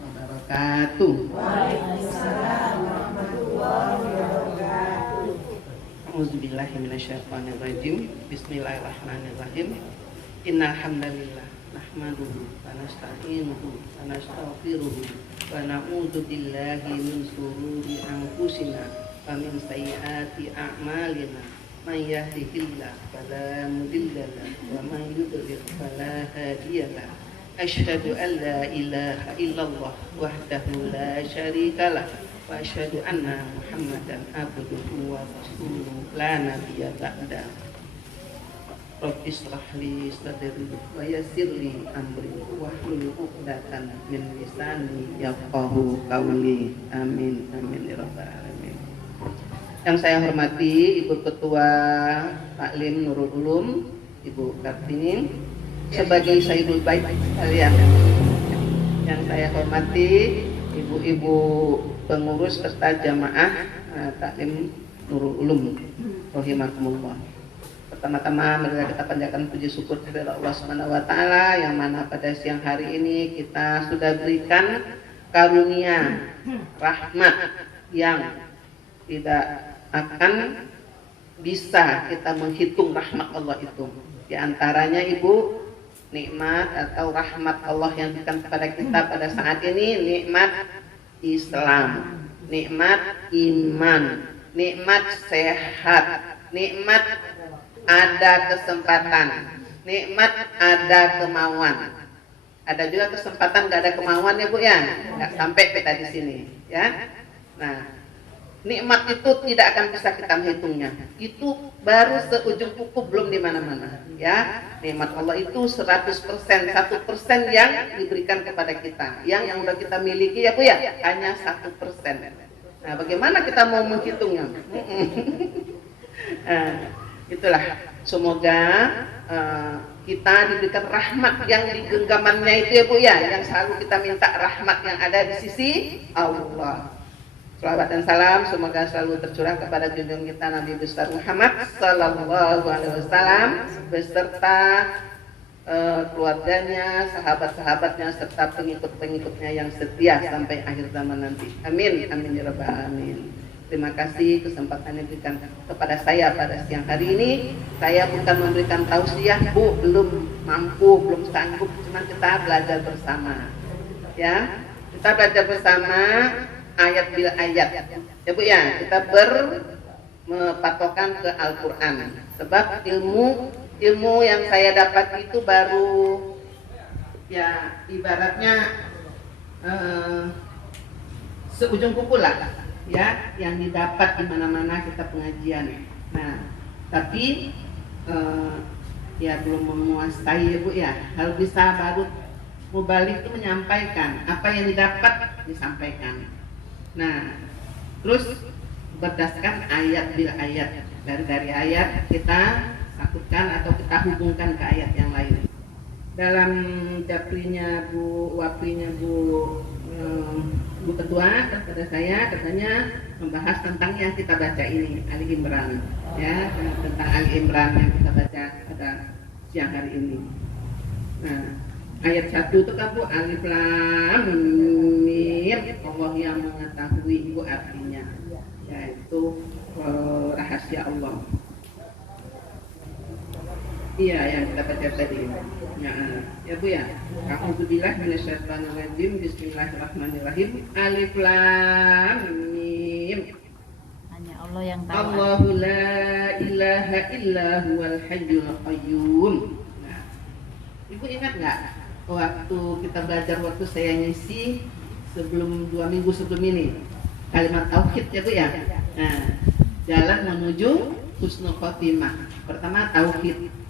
wabarakatuh. Waalaikumsalam warahmatullahi wabarakatuh. A'udzubillahi minasyaitonirrajim. Bismillahirrahmanirrahim. Innal hamdalillah nahmaduhu wa nasta'inuhu wa nastaghfiruhu wa na'udzu billahi min shururi anfusina wa min sayyiati a'malina. Man yahdihillahu fala mudilla lahu wa man yudlil fala hadiya lahu. Asyhadu an la ilaha illallah wahdahu la syarika lah wa asyhadu anna Muhammadan abduhu wa rasuluhu la nabiyya ba'da. Rabbi shrah li sadri wa yassir li amri wahlul 'uqdatam min lisani yafqahu qawli. Amin amin ya rabbal alamin. Yang saya hormati Ibu Ketua Taklim Nurul Ulum, Ibu Kartini, sebagai Sayyidul Bait kalian. Yang saya hormati ibu-ibu pengurus serta jamaah Taklim Nurul Ulum rahimakumullah. Pertama-tama marilah kita panjatkan puji syukur kepada Allah Subhanahu wa taala yang mana pada siang hari ini kita sudah berikan karunia rahmat yang tidak akan bisa kita menghitung rahmat Allah itu. Di antaranya Ibu, nikmat atau rahmat Allah yang diberikan kepada kita pada saat ini, nikmat Islam, nikmat iman, nikmat sehat, nikmat ada kesempatan, nikmat ada kemauan. Ada juga kesempatan gak ada kemauan ya Bu ya, nggak sampai kita di sini ya. Nah, nikmat itu tidak akan bisa kita menghitungnya. Itu baru seujung kuku, belum di mana-mana ya. Nikmat Allah itu 100%, 1% yang diberikan kepada kita. Yang udah kita miliki ya Bu ya, hanya 1%. Nah, bagaimana kita mau menghitungnya? Itulah, semoga kita diberikan rahmat yang di genggamannya itu ya Bu ya, yang selalu kita minta rahmat yang ada di sisi Allah. Salawat dan salam semoga selalu tercurah kepada junjungan kita Nabi besar Muhammad sallallahu alaihi wasallam beserta keluarganya, sahabat-sahabatnya serta pengikut-pengikutnya yang setia sampai akhir zaman nanti. Amin amin ya rabbal alamin. Terima kasih kesempatan yang diberikan kepada saya pada siang hari ini. Saya bukan memberikan tausiah Bu, belum mampu, belum sanggup, cuma kita belajar bersama. Ya, kita belajar bersama ayat bil ayat ya Bu ya, kita berpatokan ke Al-Quran sebab ilmu yang saya dapat itu baru ya ibaratnya seujung kuku lah ya, yang didapat di mana-mana kita pengajian. Nah tapi ya belum menguasai ya Bu ya, harus bisa baru mubalik itu menyampaikan apa yang didapat disampaikan. Nah, terus berdasarkan ayat bil ayat, dari ayat kita satukan atau kita hubungkan ke ayat yang lain. Dalam japrinya Bu, waprinya Bu Ketua kepada saya katanya membahas tentang yang kita baca ini, Ali Imran ya, tentang Ali Imran yang kita baca pada siang hari ini. Nah, ayat 1 itu kan Bu, alif lam mim, Allah yang mengetahui Bu artinya, yaitu rahasia Allah. Iya yang kita baca tadi. Ya Bu ya. A'udzubillahi minasyaitonirrajim. Bismillahirrahmanirrahim. Alif lam mim. Hanya Allah yang tahu. Allahu la ilaha illa huwal hayyul qayyum. Nah, Ibu ingat nggak waktu kita belajar, waktu saya ngisi sebelum 2 minggu sebelum ini kalimat tauhid ya Bu ya. Nah, jalan menuju husnul khotimah. Pertama tauhid.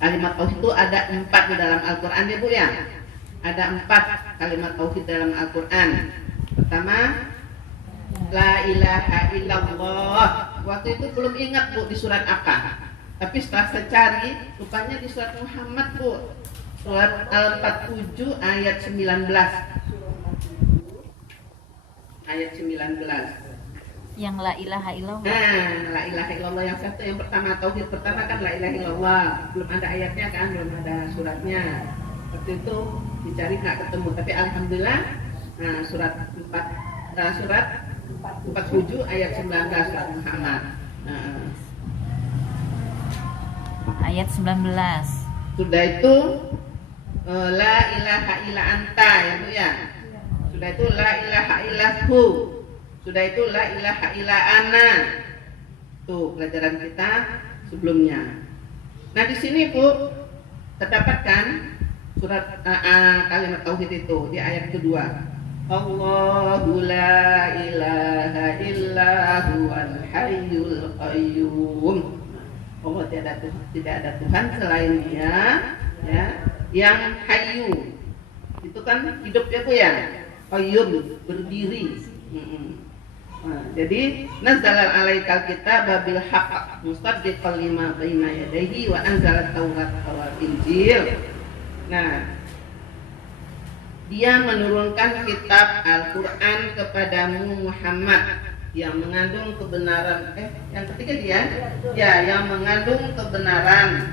Kalimat tauhid itu ada 4 di dalam Al-Quran ya Bu ya. Ada 4 kalimat tauhid dalam Al-Quran. Pertama, la ilaha illallah. Waktu itu belum ingat Bu di surat apa. Tapi setelah saya cari, rupanya di surat Muhammad Bu. Surat Al-47 ayat 19. Ayat 19. Yang la ilaha illallah. Nah, la ilaha illallah yang satu, yang pertama tauhid pertama kan la ilaha illallah. Belum ada ayatnya kan, belum ada suratnya. Waktu itu dicari nggak ketemu, tapi alhamdulillah Nah, surat 47 ayat 19 surat Muhammad. Ayat 19. Sudah itu la ilaha illa anta ya Bu ya. Sudah itu la ilaha illahu. Sudah itu la ilaha illa ana. Tuh pelajaran kita sebelumnya. Nah, di sini Bu terdapatkan surat kalimat tauhid itu di ayat kedua. Allahu la ilaha illa huwal hayyul qayyum. Allah tidak ada Tuhan selain Dia, ya, yang hayyu. Itu kan hidup ya Bu ya. Qayyum berdiri. Nah, jadi nazzalal alaikal kitaba bil haqq musaddiqan lima baina yadayhi wa anzalat taurat wal injil. Nah, Dia menurunkan kitab Al-Quran kepadamu Muhammad yang mengandung kebenaran. Yang ketiga dia, ya, yang mengandung kebenaran,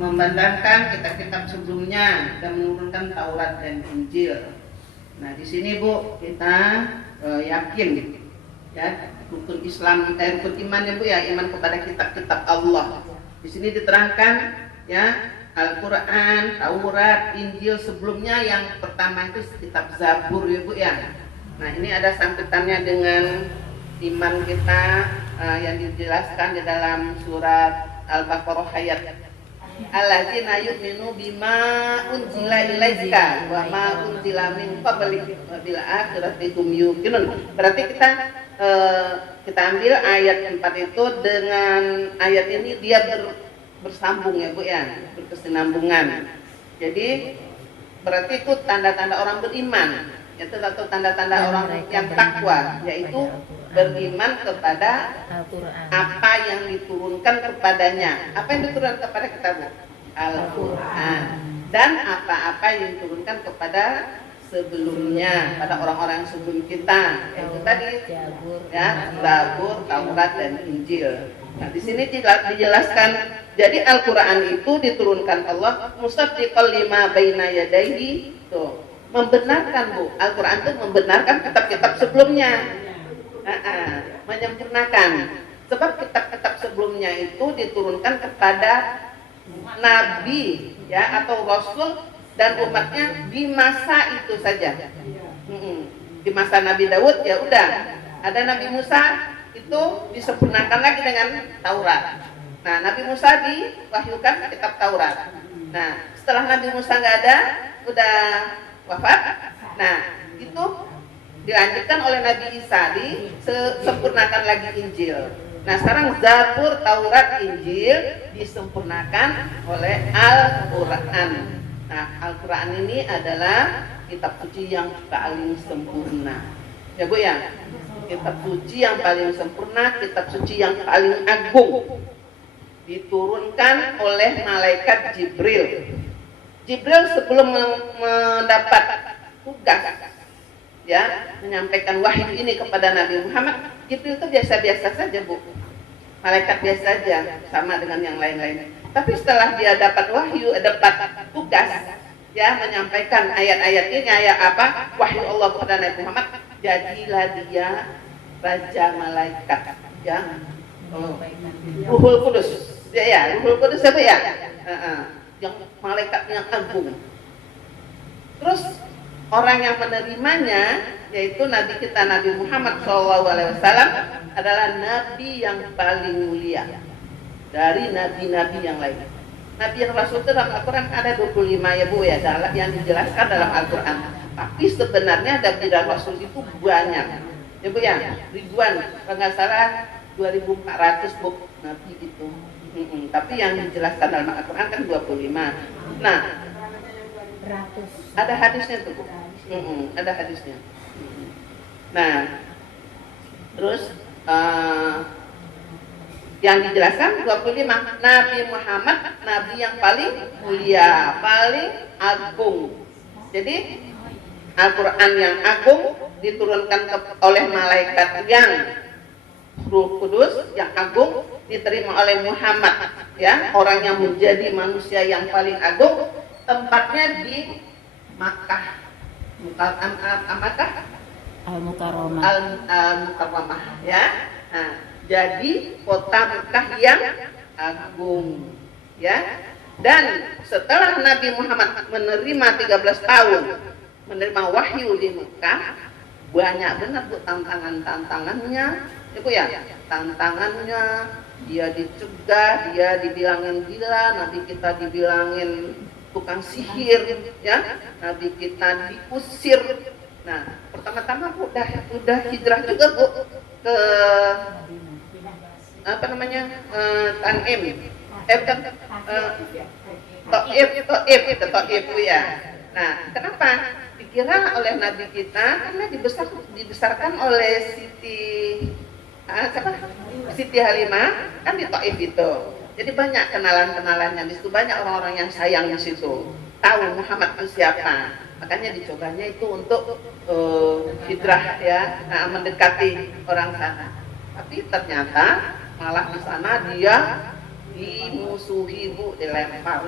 membenarkan kitab-kitab sebelumnya dan menurunkan Taurat dan Injil. Nah, di sini Bu kita yakin, ya, rukun Islam, rukun iman ya Bu ya, iman kepada kitab-kitab Allah. Di sini diterangkan, ya, Al-Quran, Taurat, Injil sebelumnya. Yang pertama itu kitab Zabur ya Bu ya. Nah, ini ada sangkutannya dengan iman kita yang dijelaskan di dalam surat Al-Baqarah ayat alladzina yu'minu bima unzila ilaika wa ma unzila min qablik wa bil akhirati hum yuqinun. Berarti kita ambil ayat 4 itu dengan ayat ini dia bersambung ya Bu ya, berkesinambungan. Jadi berarti itu tanda-tanda orang beriman, itu satu tanda-tanda orang yang takwa, yaitu beriman kepada apa yang diturunkan kepadanya. Apa yang diturunkan kepada kita Bu? Al-Quran. Dan apa-apa yang diturunkan kepada sebelumnya, pada orang-orang sebelum kita, yaitu tadi ya, Zabur, Taurat dan Injil. Nah, di sini dijelaskan, jadi Al-Quran itu diturunkan Allah musaddiqan lima baina yadayhi, tuh, membenarkan Bu. Al-Quran itu membenarkan kitab-kitab sebelumnya, menyempurnakan. Sebab kitab-kitab sebelumnya itu diturunkan kepada Nabi, ya, atau Rasul dan umatnya di masa itu saja. Di masa Nabi Daud ya udah, ada Nabi Musa itu disempurnakan lagi dengan Taurat. Nah, Nabi Musa diwahyukan kitab Taurat. Nah, setelah Nabi Musa nggak ada, udah wafat. Nah, itu dilanjutkan oleh Nabi Isa, disempurnakan lagi Injil. Nah, sekarang Zabur, Taurat, Injil disempurnakan oleh Al-Quran. Nah, Al-Quran ini adalah kitab suci yang paling sempurna. Ya Bu ya, kitab suci yang paling sempurna, kitab suci yang paling agung, diturunkan oleh malaikat Jibril. Jibril sebelum mendapat tugas, ya, menyampaikan wahyu ini kepada Nabi Muhammad, Jibril itu biasa-biasa saja Bu, malaikat biasa saja, sama dengan yang lain-lain. Tapi setelah dia dapat wahyu, dapat tugas, ya, menyampaikan ayat-ayat ini, ayat apa, wahyu Allah kepada Nabi Muhammad, jadilah dia raja malaikat, ya, Ruhul Kudus, ya, Ruhul Kudus apa ya, yang malaikat yang agung. Terus orang yang menerimanya, yaitu Nabi kita Nabi Muhammad SAW adalah Nabi yang paling mulia dari nabi-nabi yang lain. Nabi yang Rasul itu dalam Al-Quran ada 25 ya Bu ya, yang dijelaskan dalam Al-Quran. Tapi sebenarnya Nabi dan Rasul itu banyak ya Bu ya, ribuan, kalau nggak salah 2400 Bu Nabi itu. Tapi yang dijelaskan dalam Al-Quran kan 25. Nah, ada hadisnya tuh Bu. Ada hadisnya. Nah, terus yang dijelaskan 25, Nabi Muhammad Nabi yang paling mulia, paling agung. Jadi Al-Quran yang agung diturunkan oleh malaikat yang Ruh Kudus yang agung, diterima oleh Muhammad, ya, orang yang menjadi manusia yang paling agung. Tempatnya di Makkah, Apakah Al-Mukarramah. Al-Mukarramah ya. Nah, jadi kota Mekah yang agung ya. Dan setelah Nabi Muhammad menerima 13 tahun menerima wahyu di Mekah, banyak benar Bu tantangannya Ibu ya. Tantangannya, dia dicegah, dia dibilangin gila, Nabi kita dibilangin tukang sihir ya, Nabi kita diusir. Nah, pertama-tama Bu udah hijrah juga Bu ke apa namanya Tanim, Taif Bu ya. Nah, kenapa dikira oleh Nabi kita? Karena dibesarkan oleh Siti Halimah kan di Taif itu. Jadi banyak kenalan-kenalannya di situ, banyak orang-orang yang sayang di situ. Tahu Muhammad itu siapa. Makanya dicobanya itu untuk hijrah ya, mendekati orang sana. Tapi ternyata malah di sana dia dimusuhi Bu, dilempar.